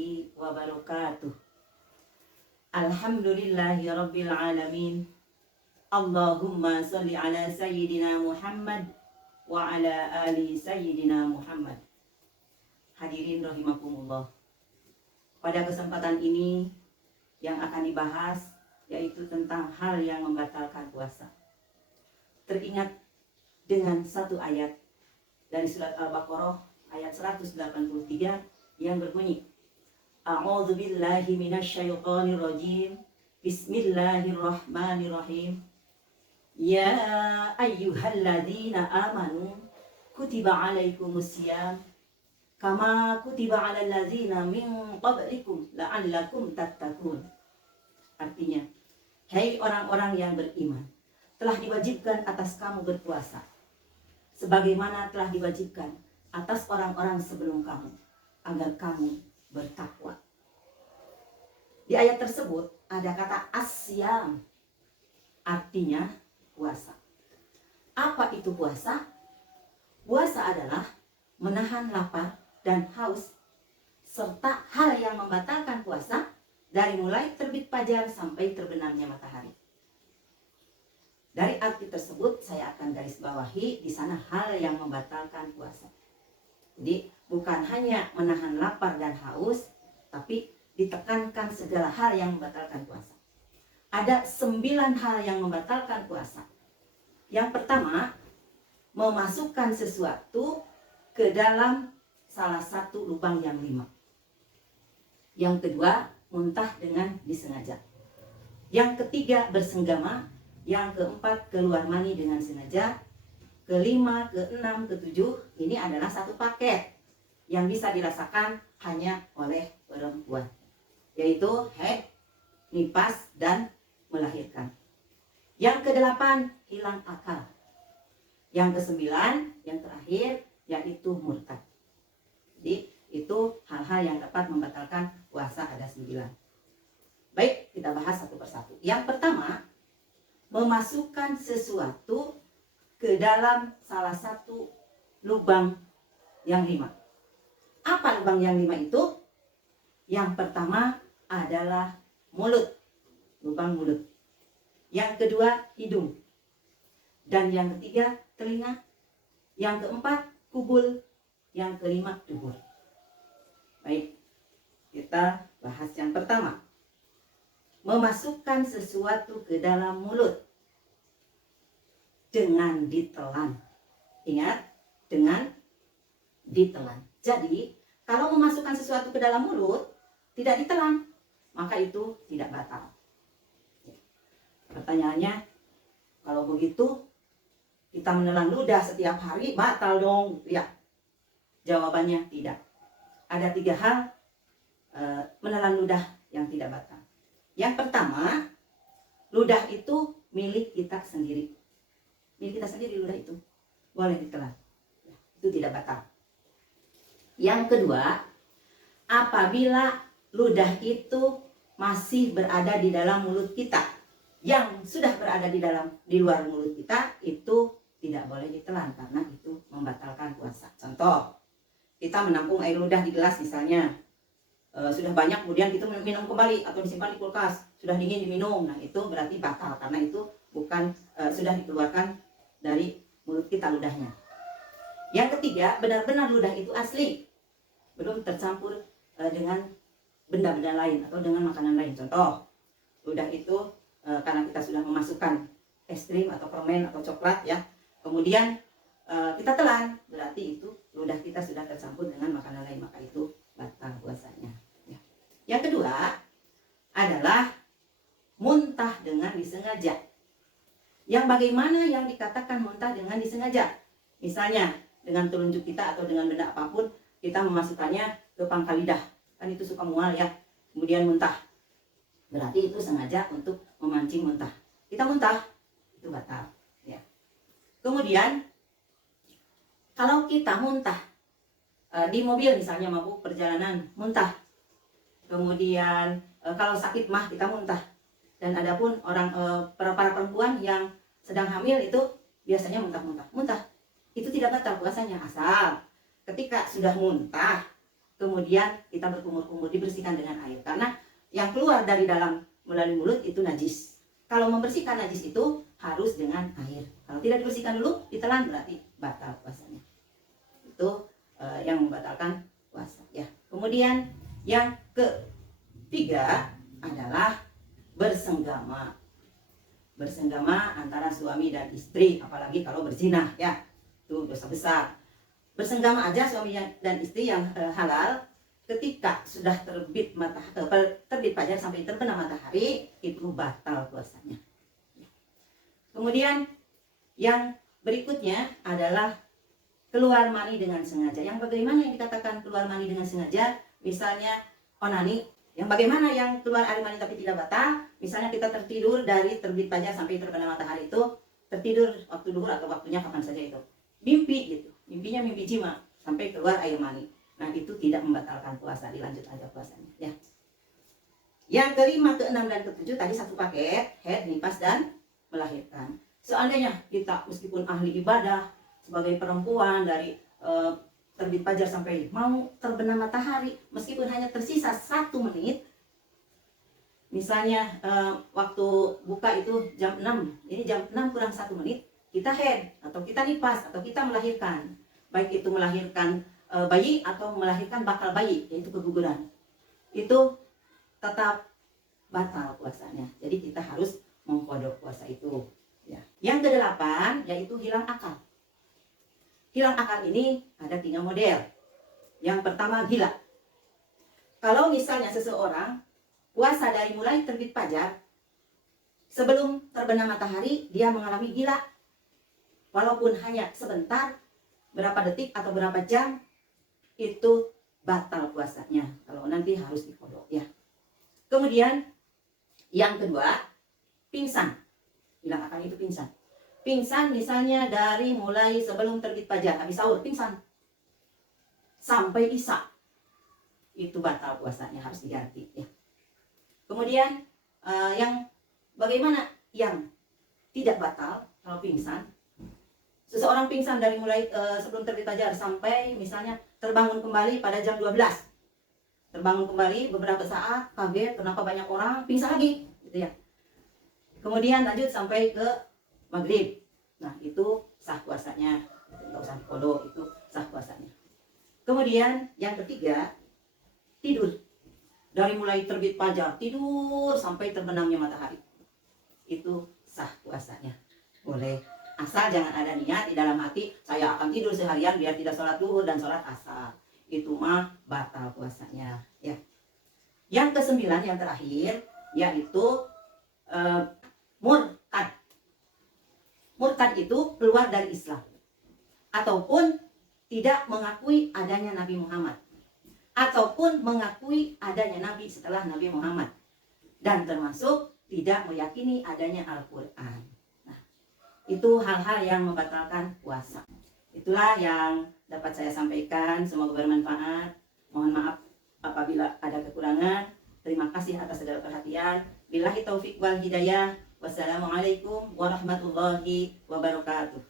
warahmatullahi wabarakatuh. Alhamdulillahi rabbil alamin. Allahumma salli ala sayyidina Muhammad wa ala ali sayyidina Muhammad. Hadirin rahimakumullah. Pada kesempatan ini yang akan dibahas yaitu tentang hal yang membatalkan puasa. Teringat dengan satu ayat dari surat Al-Baqarah ayat 183 yang berbunyi, A'udzu billahi minasyaitonir rajim. Bismillahirrahmanirrahim. Ya ayyuhalladzina amanu kutiba alaikumusiyam kama kutiba alal ladzina min qablikum la'allakum tattaqun. Artinya, hai orang-orang yang beriman, telah diwajibkan atas kamu berpuasa sebagaimana telah diwajibkan atas orang-orang sebelum kamu, agar kamu bertakwa. Di ayat tersebut ada kata asyam, artinya puasa. Apa itu puasa? Puasa adalah menahan lapar dan haus, serta hal yang membatalkan puasa dari mulai terbit fajar sampai terbenamnya matahari. Dari arti tersebut saya akan garis bawahi di sana hal yang membatalkan puasa. Jadi bukan hanya menahan lapar dan haus, tapi ditekankan segala hal yang membatalkan puasa. Ada 9 hal yang membatalkan puasa. Yang pertama, memasukkan sesuatu ke dalam salah satu lubang yang 5. Yang kedua, muntah dengan disengaja. Yang ketiga, bersenggama. Yang keempat, keluar mani dengan sengaja. Kelima, keenam, ketujuh, ini adalah satu paket yang bisa dirasakan hanya oleh perempuan, yaitu haid, nifas, dan melahirkan. Yang kedelapan, hilang akal. Yang kesembilan, yang terakhir, yaitu murtad. Jadi itu hal-hal yang dapat membatalkan puasa, ada 9. Baik, kita bahas satu persatu. Yang pertama, memasukkan sesuatu ke dalam salah satu lubang yang 5. Apa lubang yang 5 itu? Yang pertama adalah mulut, lubang mulut. Yang kedua hidung. Dan yang ketiga telinga. Yang keempat kubul. Yang kelima dubur. Baik, kita bahas yang pertama. Memasukkan sesuatu ke dalam mulut dengan ditelan. Ingat, dengan ditelan. Jadi, kalau memasukkan sesuatu ke dalam mulut tidak ditelan, maka itu tidak batal. Pertanyaannya, kalau begitu kita menelan ludah setiap hari batal dong? Ya, jawabannya tidak. Ada 3 hal menelan ludah yang tidak batal. Yang pertama, ludah itu milik kita sendiri. Milik kita sendiri ludah itu boleh ditelan, itu tidak batal. Yang kedua, apabila ludah itu masih berada di dalam mulut kita, yang sudah berada di luar mulut kita, itu tidak boleh ditelan karena itu membatalkan puasa. Contoh, kita menampung air ludah di gelas misalnya, sudah banyak kemudian kita minum kembali atau disimpan di kulkas, sudah dingin diminum, nah itu berarti batal karena itu bukan sudah dikeluarkan dari mulut kita ludahnya. Yang ketiga, benar-benar ludah itu asli, belum tercampur dengan benda-benda lain atau dengan makanan lain. Contoh, ludah itu karena kita sudah memasukkan es krim atau permen atau coklat ya, kemudian kita telan, berarti itu ludah kita sudah tercampur dengan makanan lain, maka itu batal puasanya ya. Yang kedua adalah muntah dengan disengaja. Yang bagaimana yang dikatakan muntah dengan disengaja? Misalnya dengan telunjuk kita atau dengan benda apapun kita memasukkannya ke pangkal lidah, kan itu suka mual ya, kemudian muntah, berarti itu sengaja untuk memancing muntah. Kita muntah, itu batal ya. Kemudian kalau kita muntah di mobil misalnya, mabuk perjalanan muntah, kemudian kalau sakit mah kita muntah. Dan adapun orang para perempuan yang sedang hamil itu biasanya muntah. Itu tidak batal puasanya, asal ketika sudah muntah kemudian kita berkumur-kumur, dibersihkan dengan air. Karena yang keluar dari dalam melalui mulut itu najis. Kalau membersihkan najis itu harus dengan air. Kalau tidak dibersihkan dulu, ditelan, berarti batal puasanya. Itu yang membatalkan puasa ya. Kemudian yang ketiga adalah bersenggama. Bersenggama antara suami dan istri, apalagi kalau berzina ya, itu dosa besar. Bersenggama aja suami dan istri yang halal, ketika sudah terbit terbit fajar sampai terbenam matahari, itu batal puasanya. Kemudian yang berikutnya adalah keluar mani dengan sengaja. Yang bagaimana yang dikatakan keluar mani dengan sengaja? Misalnya onani. Yang bagaimana yang keluar air mani tapi tidak batal? Misalnya kita tertidur dari terbit fajar sampai terbenam matahari, itu tertidur waktu duhur atau waktunya kapan saja itu. Mimpi gitu. Mimpinya mimpi jima sampai keluar air mani. Nah, itu tidak membatalkan puasa, dilanjut aja puasanya ya. Yang kelima, keenam dan ketujuh tadi satu paket, haid, nifas dan melahirkan. Seandainya kita meskipun ahli ibadah, sebagai perempuan dari terbit fajar sampai mau terbenam matahari, meskipun hanya tersisa 1 menit, misalnya waktu buka itu jam 6, ini jam 6 kurang 1 menit, kita haid atau kita nifas atau kita melahirkan, baik itu melahirkan bayi atau melahirkan bakal bayi, yaitu keguguran, itu tetap batal puasanya. Jadi kita harus mengkodok puasa itu ya. Yang kedelapan yaitu hilang akal. Hilang akal ini ada 3 model. Yang pertama, gila. Kalau misalnya seseorang puasa dari mulai terbit fajar sebelum terbenam matahari, dia mengalami gila. Walaupun hanya sebentar, berapa detik atau berapa jam, itu batal puasanya. Kalau nanti harus dikodok ya. Kemudian yang kedua, pingsan. Hilang akal itu pingsan. Pingsan misalnya dari mulai sebelum terbit fajar, habis sahur pingsan sampai isya, itu batal puasanya, harus diganti ya. Kemudian yang bagaimana yang tidak batal kalau pingsan? Seseorang pingsan dari mulai sebelum terbit fajar sampai misalnya terbangun kembali pada jam 12. Terbangun kembali beberapa saat, kaget kenapa banyak orang, pingsan lagi gitu ya. Kemudian lanjut sampai ke maghrib. Nah, itu sah puasanya. Enggak usah dikodok, itu sah puasanya. Kemudian yang ketiga, tidur. Dari mulai terbit fajar, tidur sampai terbenamnya matahari. Itu sah puasanya. Boleh. Asal jangan ada niat di dalam hati, saya akan tidur seharian biar tidak sholat duhur dan sholat asar. Itu mah batal puasanya. Ya. Yang kesembilan, yang terakhir, yaitu murtad. Murtad itu keluar dari Islam, ataupun tidak mengakui adanya Nabi Muhammad, ataupun mengakui adanya Nabi setelah Nabi Muhammad, dan termasuk tidak meyakini adanya Al-Quran. Nah, itu hal-hal yang membatalkan puasa. Itulah yang dapat saya sampaikan, semoga bermanfaat. Mohon maaf apabila ada kekurangan. Terima kasih atas segala perhatian. Billahi taufik wal hidayah. Wassalamualaikum warahmatullahi wabarakatuh.